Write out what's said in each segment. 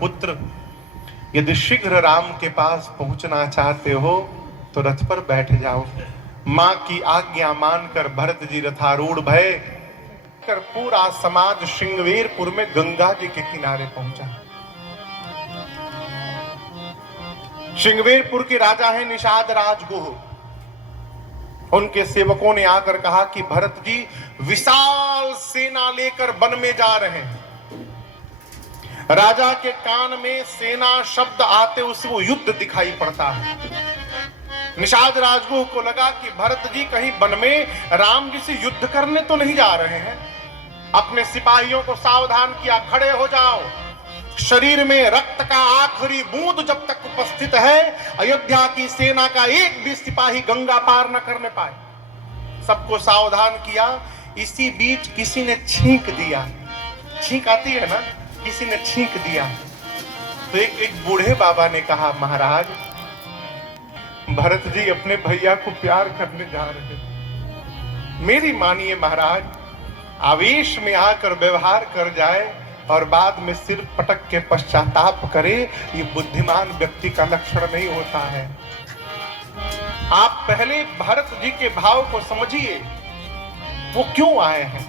पुत्र, यदि शीघ्र राम के पास पहुंचना चाहते हो तो रथ पर बैठ जाओ। मां की आज्ञा मानकर भरत जी रथारूढ़ भय कर पूरा समाज श्रृंगवेरपुर में गंगा जी के किनारे पहुंचा। श्रृंगवेरपुर के राजा हैं निषाद राजगुह। उनके सेवकों ने आकर कहा कि भरत जी विशाल सेना लेकर वन में जा रहे हैं। राजा के कान में सेना शब्द आते उसको युद्ध दिखाई पड़ता है। निषाद राजगुह को लगा कि भरत जी कहीं वन में राम जी से युद्ध करने तो नहीं जा रहे हैं। अपने सिपाहियों को सावधान किया, खड़े हो जाओ। शरीर में रक्त का आखिरी बूंद जब तक उपस्थित है, अयोध्या की सेना का एक भी सिपाही गंगा पार न करने पाए। सबको सावधान किया। इसी बीच किसी ने छींक दिया, छींक आती है ना, किसी ने छींक दिया तो एक बूढ़े बाबा ने कहा, महाराज भरत जी अपने भैया को प्यार करने जा रहे हैं, मेरी मानिए महाराज। आवेश में आकर व्यवहार कर जाए और बाद में सिर पटक के पश्चाताप करे, ये बुद्धिमान व्यक्ति का लक्षण नहीं होता है। आप पहले भरत जी के भाव को समझिए, वो क्यों आए हैं।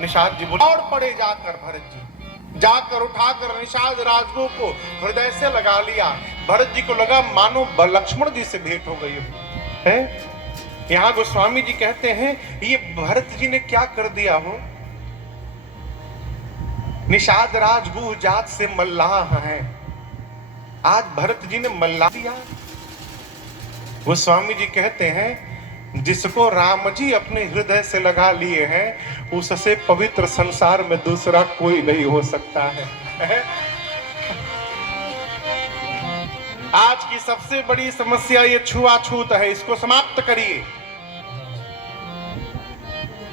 निषाद जी बोले, और पड़े जाकर भरत जी, जाकर उठाकर निषाद राजगुह को हृदय से लगा लिया। भरत जी को लगा मानो लक्ष्मण जी से भेंट हो गई है। यहाँ गोस्वामी जी कहते हैं ये भरत जी ने क्या कर दिया हो। निषाद राजगुह जात से मल्लाह हैं, आज भरत जी ने मल्लाह दिया। गोस्वामी जी कहते हैं जिसको राम जी अपने हृदय से लगा लिए हैं उससे पवित्र संसार में दूसरा कोई नहीं हो सकता है। आज की सबसे बड़ी समस्या ये छुआछूत है, इसको समाप्त करिए।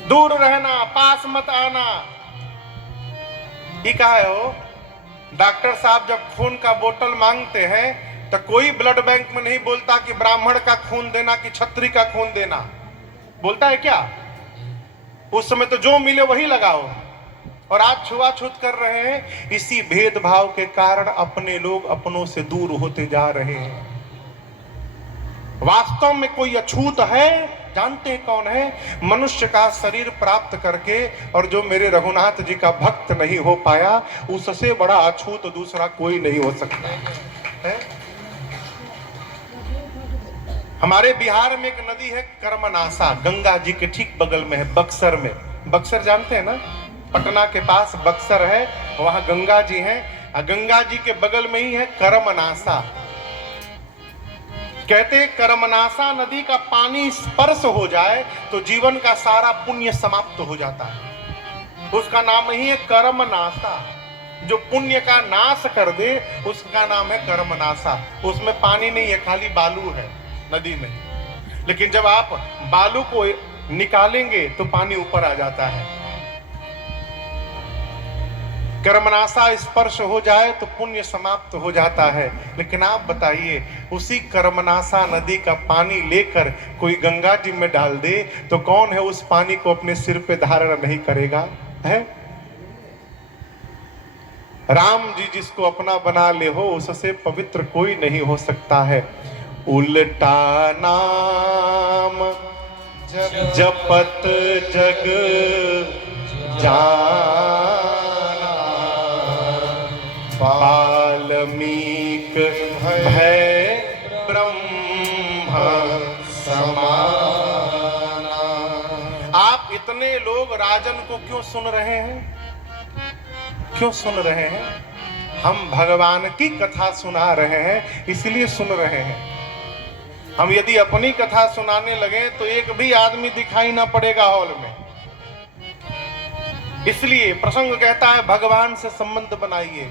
दूर रहना, पास मत आना। ये क्या है हो, डॉक्टर साहब जब खून का बोतल मांगते हैं तो कोई ब्लड बैंक में नहीं बोलता कि ब्राह्मण का खून देना कि क्षत्रिय का खून देना, बोलता है क्या? उस समय तो जो मिले वही लगाओ। और आज छुआछूत कर रहे हैं। इसी भेदभाव के कारण अपने लोग अपनों से दूर होते जा रहे हैं। वास्तव में कोई अछूत है, जानते हैं कौन है? मनुष्य का शरीर प्राप्त करके और जो मेरे रघुनाथ जी का भक्त नहीं हो पाया, उससे बड़ा अछूत दूसरा कोई नहीं हो सकता है। हमारे बिहार में एक नदी है कर्मनासा, गंगा जी के ठीक बगल में है, बक्सर में। बक्सर जानते हैं ना, पटना के पास बक्सर है, वहां गंगा जी हैं। गंगा जी के बगल में ही है कर्मनासा। कहते हैं कर्मनासा नदी का पानी स्पर्श हो जाए तो जीवन का सारा पुण्य समाप्त हो जाता है। उसका नाम ही है कर्मनासा। जो पुण्य का नाश कर दे उसका नाम है कर्मनासा। उसमें पानी नहीं है, खाली बालू है नदी में। लेकिन जब आप बालू को निकालेंगे तो पानी ऊपर आ जाता है। कर्मनासा स्पर्श हो जाए तो पुण्य समाप्त हो जाता है। लेकिन आप बताइए, उसी कर्मनासा नदी का पानी लेकर कोई गंगा जी में डाल दे तो कौन है उस पानी को अपने सिर पे धारण नहीं करेगा? है राम जी जिसको अपना बना ले हो उससे पवित्र कोई नहीं हो सकता है। उल्टा नाम जपत जग जाना, वाल्मीक भय ब्रह्म समाना। आप इतने लोग राजन को क्यों सुन रहे हैं? क्यों सुन रहे हैं? हम भगवान की कथा सुना रहे हैं, इसलिए सुन रहे हैं। हम यदि अपनी कथा सुनाने लगे तो एक भी आदमी दिखाई ना पड़ेगा हॉल में। इसलिए प्रसंग कहता है भगवान से संबंध बनाइए।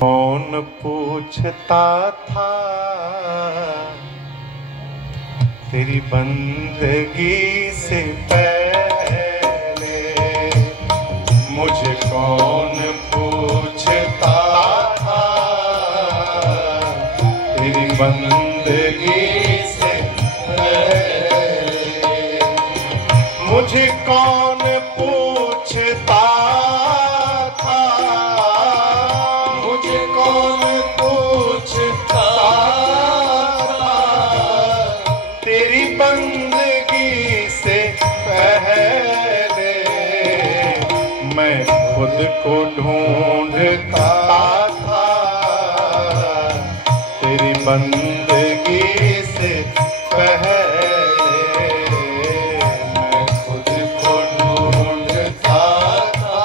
कौन पूछता था तेरी बंदगी से पहले, मुझे कौन पूछता था तेरी बंदगी से पहले, मुझे कौन पूछता मैं खुद को ढूंढता था, तेरी बंदगी से पहले मैं खुद को ढूंढता था,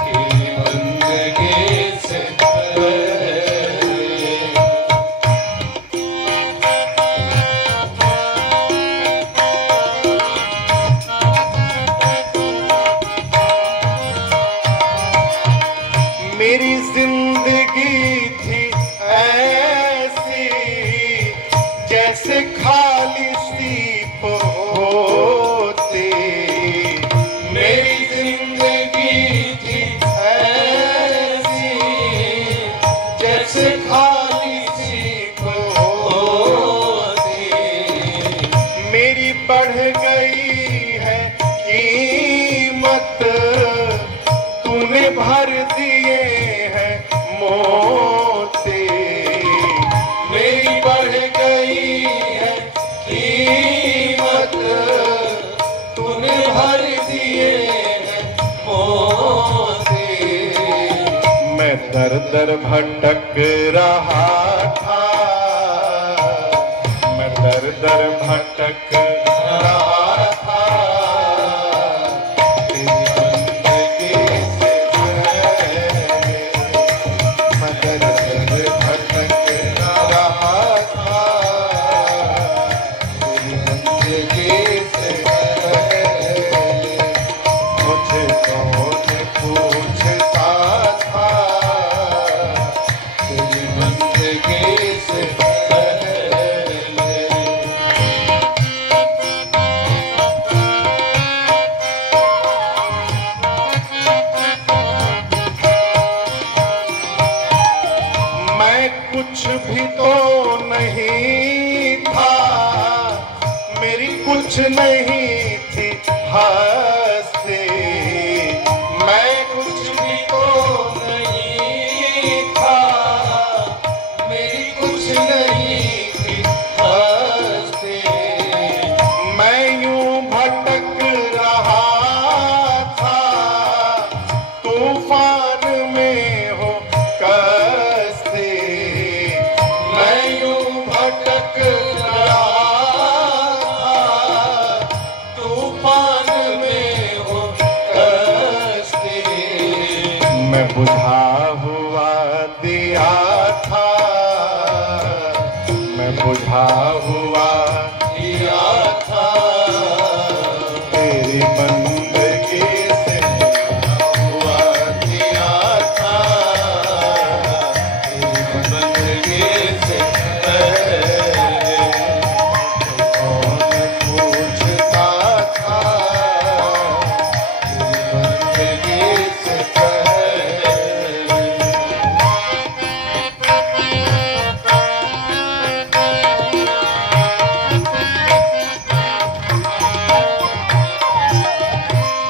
तेरी बंदगी से पहले। मेरी जिंदगी थी ऐसी जैसे खाली सी होती, मेरी जिंदगी थी ऐसी जैसे खाली सी होती। मेरी बढ़ गई है कीमत, तूने भर दिए हैं मोती। मेरी बढ़ गई है कीमत, तूने भर दिए हैं मोती। मैं दर दर भटक रहा था, मैं दर दर भटक रहा था, कुछ भी तो नहीं था, मेरी कुछ नहीं थी हस्ती। मैं कुछ भी तो नहीं था, मेरी कुछ नहीं थी हस्ती। मैं यूं भटक रहा था, तूफान में हो कश्ती। भटक रहा था, तूफान में हो कश्ती। मैं बुझा हुआ दिया था, मैं बुझा हुआ दिया था, तेरी बंदगी से हुआ दिया था, तेरी बंदगी से।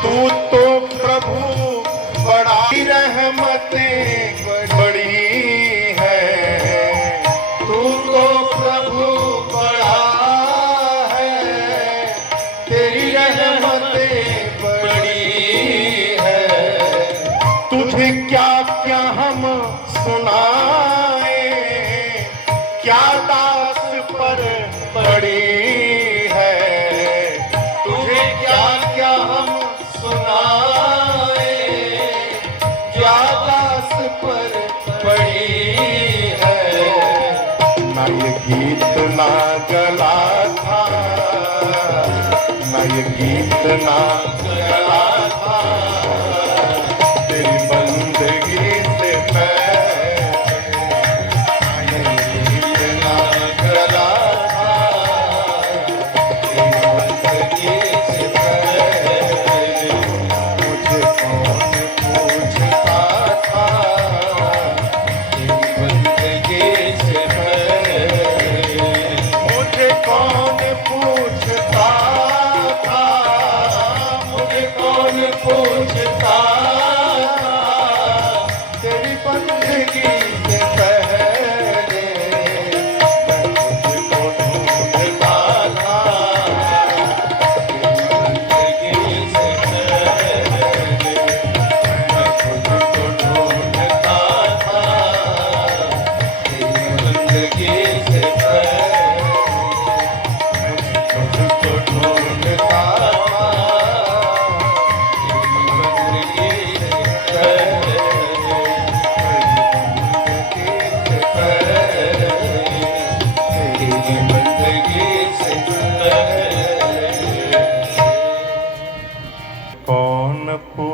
तू तो प्रभु बड़ी रहमतें बड़ी है, तू तो प्रभु बड़ा है, तेरी रहमतें बड़ी है। तुझे क्या क्या हम सुनाए, क्या दास पर पड़ी है। तुझे क्या क्या हम सुनाए, क्या दास पर पड़ी है। ना ये गीत ना गला था, ना ये गीत ना गला था, तेरी बंदगी से पहले। ना ये गीत ना गला था, तेरी बंदगी से पहले। मुझे कौन पूछता था, तेरी बंदगी से पहले। मुझे कौन पूछता था,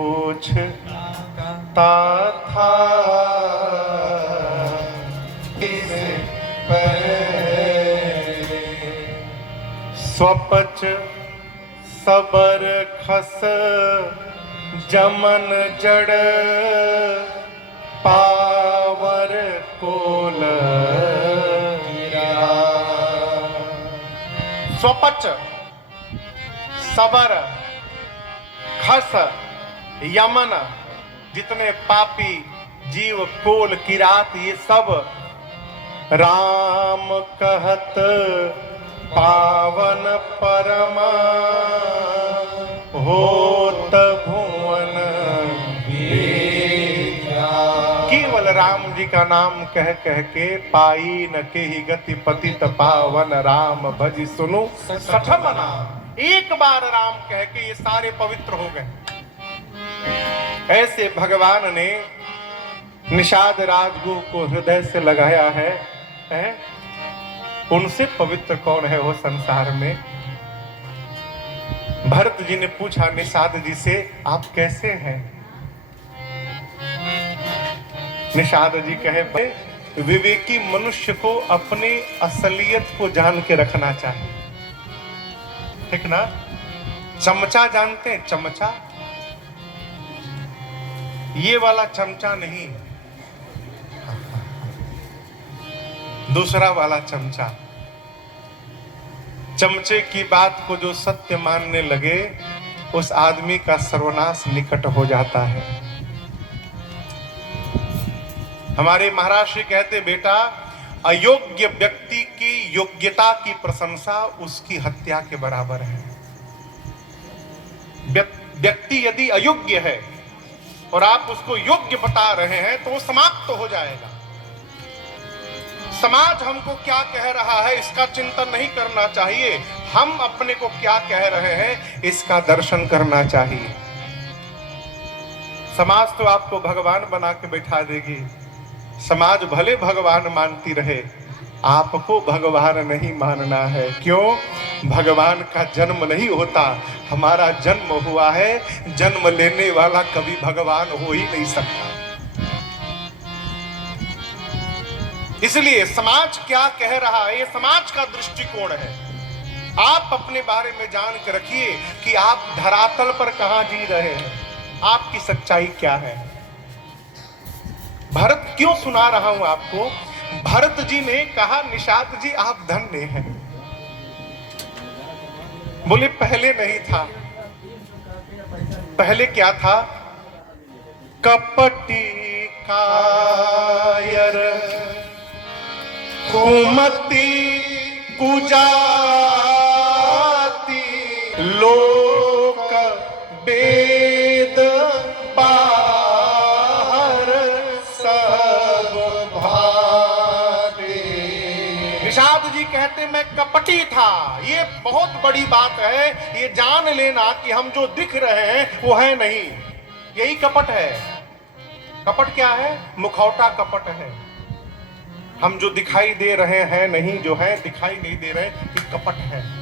पूछता था इस पहले। स्वपच सबर खस जमन जड़ पावर कोल गिरा। स्वपच सबर खस यमन, जितने पापी जीव कोल किरात, ये सब राम कहत पावन परमा होत भुवन बेजा। केवल राम जी का नाम कह कह के पाई न के ही गति पतित पावन राम भज सुनु सठम नाम। एक बार राम कह के ये सारे पवित्र हो गए। ऐसे भगवान ने निषाद राजगुरु को हृदय से लगाया है, उनसे पवित्र कौन है वो संसार में। भरत जी ने पूछा निषाद जी से, आप कैसे हैं? निषाद जी कहे, विवेकी मनुष्य को अपनी असलियत को जान के रखना चाहिए, ठीक ना। चमचा जानते हैं? चमचा, ये वाला चमचा नहीं, दूसरा वाला चमचा। चमचे की बात को जो सत्य मानने लगे, उस आदमी का सर्वनाश निकट हो जाता है। हमारे महाराज श्री कहते, बेटा अयोग्य व्यक्ति की योग्यता की प्रशंसा उसकी हत्या के बराबर है। व्यक्ति यदि अयोग्य है और आप उसको योग्य बता रहे हैं तो वो समाप्त हो जाएगा। समाज हमको क्या कह रहा है इसका चिंतन नहीं करना चाहिए, हम अपने को क्या कह रहे हैं इसका दर्शन करना चाहिए। समाज तो आपको भगवान बना के बैठा देगी, समाज भले भगवान मानती रहे, आपको भगवान नहीं मानना है। क्यों? भगवान का जन्म नहीं होता, हमारा जन्म हुआ है। जन्म लेने वाला कभी भगवान हो ही नहीं सकता। इसलिए समाज क्या कह रहा है, ये समाज का दृष्टिकोण है। आप अपने बारे में जान के रखिए कि आप धरातल पर कहां जी रहे हैं, आपकी सच्चाई क्या है। भरत क्यों सुना रहा हूं आपको? भरत जी ने कहा, निषाद जी आप धन्य हैं। बोले पहले नहीं था। पहले क्या था? कपटी कायर कुमति कुजाति लोक वेद बाहर सब भाते। निषाद जी कहते मैं कपटी था। ये बहुत बड़ी बात है, ये जान लेना कि हम जो दिख रहे हैं वो है नहीं, यही कपट है। कपट क्या है? मुखौटा कपट है। हम जो दिखाई दे रहे हैं नहीं, जो है दिखाई नहीं दे रहे, ये कपट है।